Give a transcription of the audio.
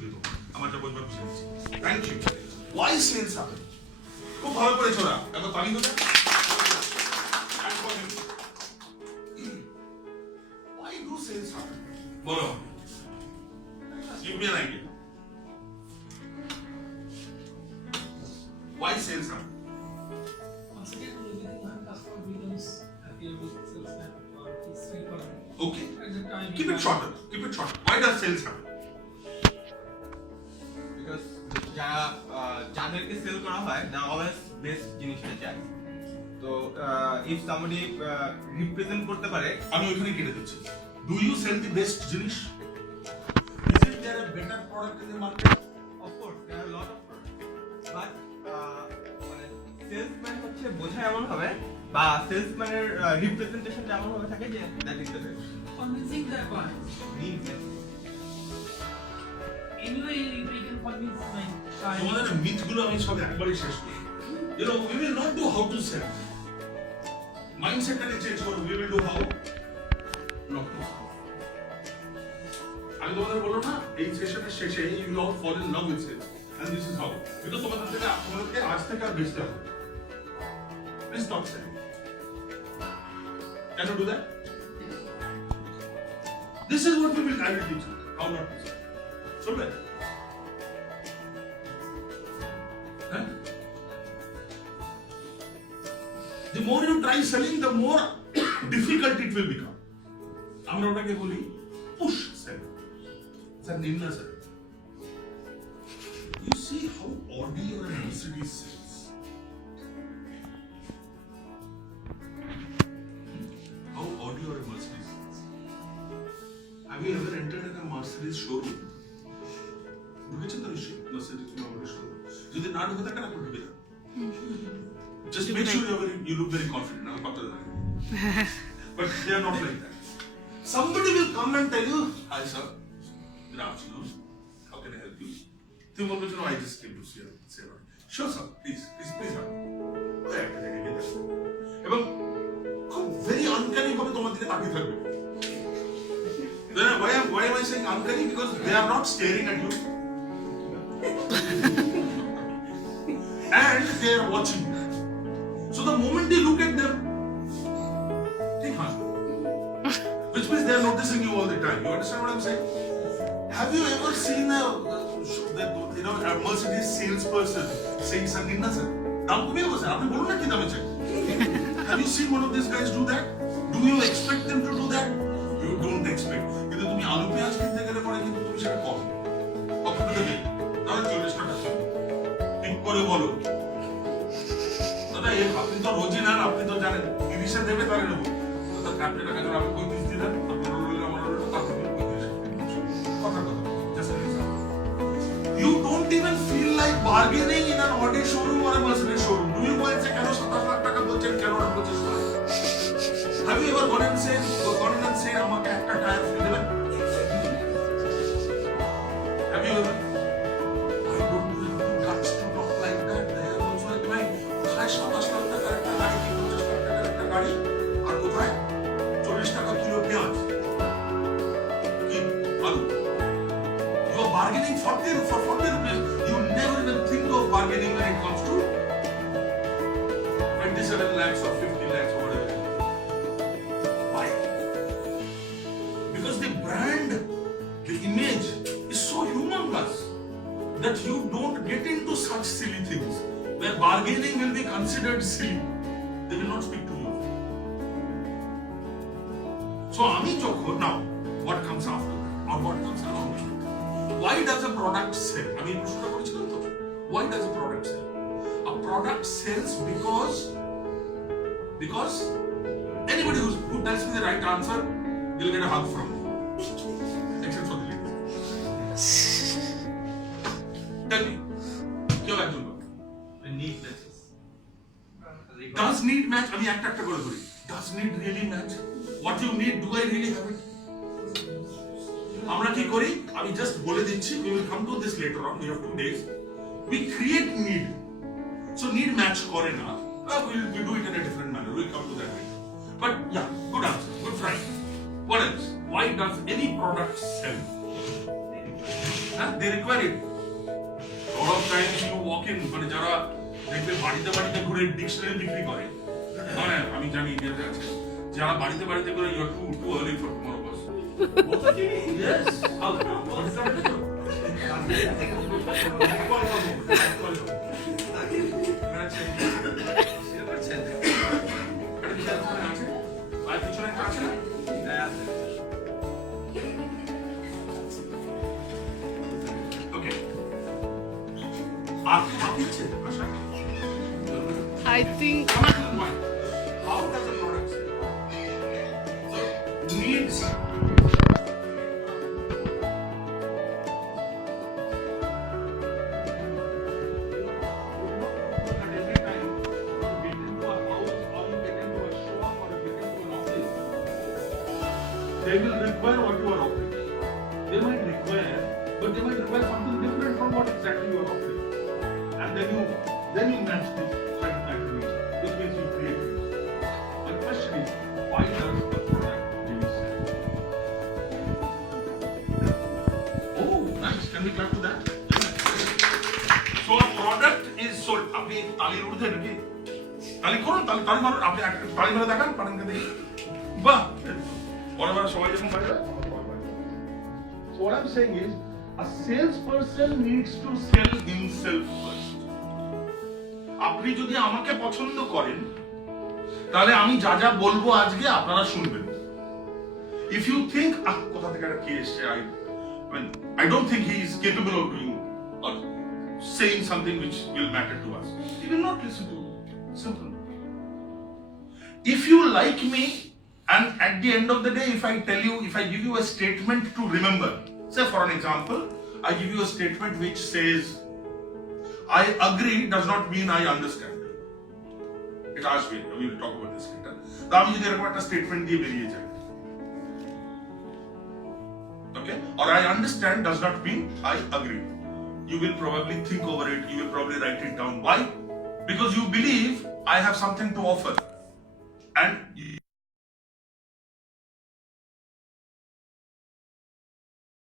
দিয়ে দেবো, আমার যা বলবার বুঝে নিচ্ছি। Thank you. Why sales happen? খুব ভালো করে ছোড়া, একবার তালি হয়ে যায়। Why do sales happen? বলো, give me an idea. Why sales happen? Okay. Keep it shorter. Keep it shorter. Why does sales happen? Because যাদেরকে সেল করা হয় না অলওয়েজ বেস্ট জিনিসটা চাই। তো if somebody represent করতে পারে, আমি ওইখানে কেটে দিচ্ছি। Do you sell the best জিনিস? Is it there a better product in the market? of course there are a lot of products, but মানে সেলসম্যান হচ্ছে বোঝা এমন হবে বা সেলসম্যানের রিপ্রেজেন্টেশনটা এমন হবে থাকে যে that is the best convincing their clients. Anyway, we can convince my clients. তোমাদের মিথগুলো আমি সব একবারই শেষ করি। You know, we will not do how to sell. Mindset-টাকে চেঞ্জ করো, we will do how not to sell. আমি তোমাদের বললাম না, এই সেশনের শেষে you will all fall in love with sales. And this is how. Because তোমাদেরকে আজ থেকে আর বেচতে হবে। Please stop selling. Can you do that? This is what we will guide you to. How not to sell. শুনবে? হ্যাঁ? The more you try selling, the more difficult it will become. আমরা ওটাকে বলি push sell. স্যার নিম্ন sir. You see how Audi or a Mercedes sells. How Audi or a Mercedes sells. Have you ever entered in a Mercedes showroom? ঢুকেছেন তো নিশ্চয়ই Mercedes showroom. যদি না ঢুকে থাকেন আপনি ঢুকে যান। Just make sure you look very confident. I'm not telling you. But they are not like that. Somebody will come and tell you, "Hi sir, good afternoon. How can I help you?" You will know, I just came to see you. Sure sir, please help. এবং খুব very uncanny ভাবে তোমার দিকে তাকিয়ে থাকবে। Why am I saying uncanny? Because they are not staring at you. And they are watching you. So the moment you look at them, take heart. Which means they are noticing you all the time. You understand what I'm saying? Have you ever seen a Mercedes salesperson saying, "Sir, ninna sir, daam ko bhi ho sir. Aapne bolo na ki dame check." Have you seen one of these guys do that? Do you expect them to do that? You don't expect. কিন্তু তুমি আলু পেঁয়াজ কিনতে গেলে পরে কিন্তু তুমি সেটা কম। কত দেবে? তাহলে 40 টাকা। ঠিক করে বলো। দাদা আপনি তো রোজই নেন, আপনি তো জানেন 30-এ দেবে তাহলে নেবো। দাদা 40 টাকা করে আপনি 35 দিলেন, আপনার রইল আমার রইল তারপর 35। কথা। Just an example. You don't even feel like bargaining in an Audi showroom or a Mercedes showroom. Do you go and say, "কেন 27 লাখ টাকা বলছেন, কেন না বলছেন?" Have you ever gone and said, আমাকে একটা টায়ার ফ্রি দেবেন? Have you ever? I don't have the guts to talk like that. They are also a client. কোথায় 27 লাখ টাকার একটা গাড়ি, 50 লাখ টাকার একটা গাড়ি, আর কোথায় 40 টাকা কিলো পেঁয়াজ কি আলু? You are bargaining for 40 rupees. You never even think of bargaining when it comes to 27 lakhs or 50 lakhs or whatever. Why? Because the brand, the image is so humongous that you don't get into such silly things where bargaining will be considered silly. They will not speak to you. So আমি যখন now what comes after that or what comes along with it? Why does a product sell? আমি প্রশ্নটা করেছিলাম তো। Why does a product sell? A product sells because anybody who tells me the right answer will get a hug from me. Except for the ladies. Tell me. Kyo একজন বলো? the need matches. Does need match? আমি একটা করে বলি। Does need really match? What you need, do I really have it? আমরা কি করি? আমি just বলে দিচ্ছি, we will come to this later on. We have 2 days. We create need. So need match করে না। We do it in a different manner. We'll come to that later. But yeah, good answer. Good try. What else? Why does any product sell? and they require it. A lot of times you walk in, মানে যারা দেখবে বাড়িতে বাড়িতে ঘুরে dictionary বিক্রি করে, মানে আমি জানি ইন্ডিয়াতে আছে, যারা বাড়িতে বাড়িতে ঘুরে you're too early for tomorrow boss. Yes. How come? What's that? Okay. I think How does a product sell? So, needs. At every time, you get into a house or you get into a shop or you get into an office, they will require what you are offering. They might require, but they might require something different from what exactly you are offering. And then you match this activity, which means you create it. The question is, why does the product really sell? Oh, nice. Can we clap to that? So a product is sold. আপনি তালি উঠতে নাকি? তালি করুন, তালি মারুন, আপনি তালি মেরে দেখান, পারেন দেখি। বাহ! পরের বার সবাই যখন বাজবে, So what I'm saying is, a salesperson needs to sell himself first. আপনি যদি আমাকে পছন্দ করেন, তাহলে আমি যা যা বলবো আজকে আপনারা শুনবেন। If you think, কোথা থেকে একটা কে এসছে, I don't think he is capable of doing or saying something which will matter to us. He will not listen to you. Simple. If you like me, and at the end of the day, if I give you a statement to remember, say for an example, I give you a statement which says, I agree does not mean I understand. It has been, we will talk about this later. So, আমি যদি এরকম একটা statement দিয়ে বেরিয়ে যাই, okay, or I understand does not mean I agree. You will probably think over it, you will probably write it down. Why? Because you believe I have something to offer, and